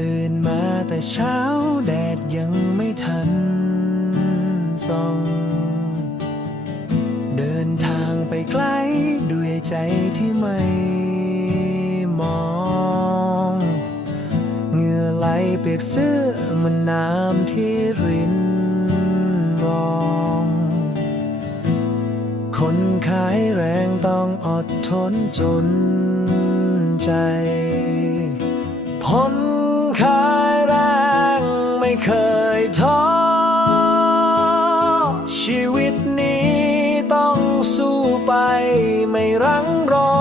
ตื่นมาแต่เช้าแดดยังไม่ทันส่องเดินทางไปไกลด้วยใจที่ไม่มองเหงื่อไหลเปียกเสื้อมันน้ำที่รินรองคนขายแรงต้องอดทนจนใจผล ขายแรงไม่เคยท้อ ชีวิตนี้ต้องสู้ไปไม่รั้งรอ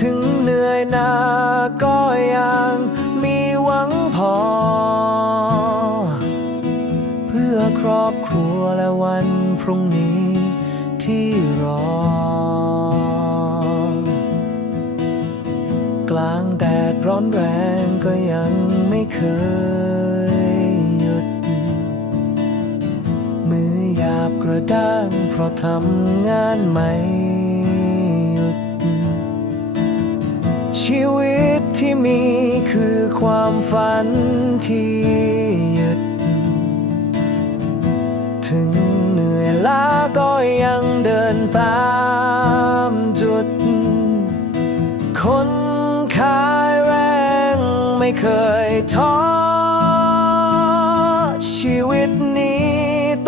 ถึงเหนื่อยหนาก็ยังมีหวังพอ เพื่อครอบครัวและวันพรุ่งนี้ที่รอ อนแรงก็ยังไม่เคยหยุด มือหยาบกระด้างเพราะทำงานไม่หยุด ชีวิตที่มีคือความฝันที่ยึดถึงเหนื่อยล้าก็ยังเดินตามจุด คนขา ไม่เคยท้อชีวิตนี้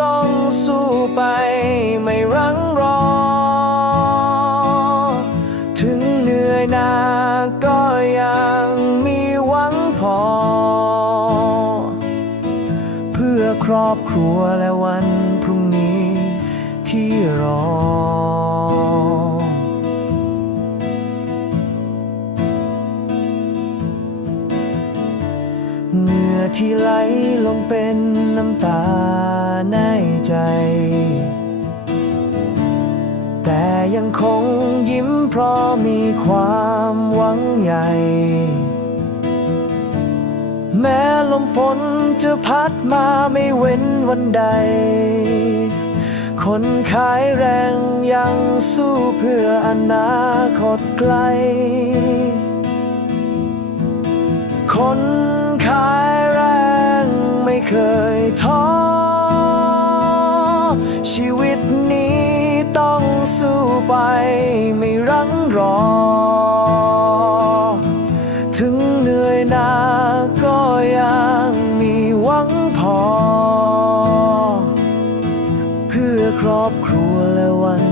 ต้องสู้ไปไม่รั้งรอ ถึงเหนื่อยหนาก็ยังมีหวังพอ เพื่อครอบครัวและวันพรุ่งนี้ที่รอ เหงื่อที่ไหลลงเป็นน้ำตาในใจ แต่ยังคงยิ้มเพราะมีความหวังใหญ่ แม้ลมฝนจะพัดมาไม่เว้นวันใด คนขายแรงยังสู้เพื่ออนาคตไกล คน ไม่เคยท้อ ชีวิตนี้ต้องสู้ไปไม่รั้งรอ ถึงเหนื่อยหนาก็ยังมีหวังพอ เพื่อครอบครัวและวัน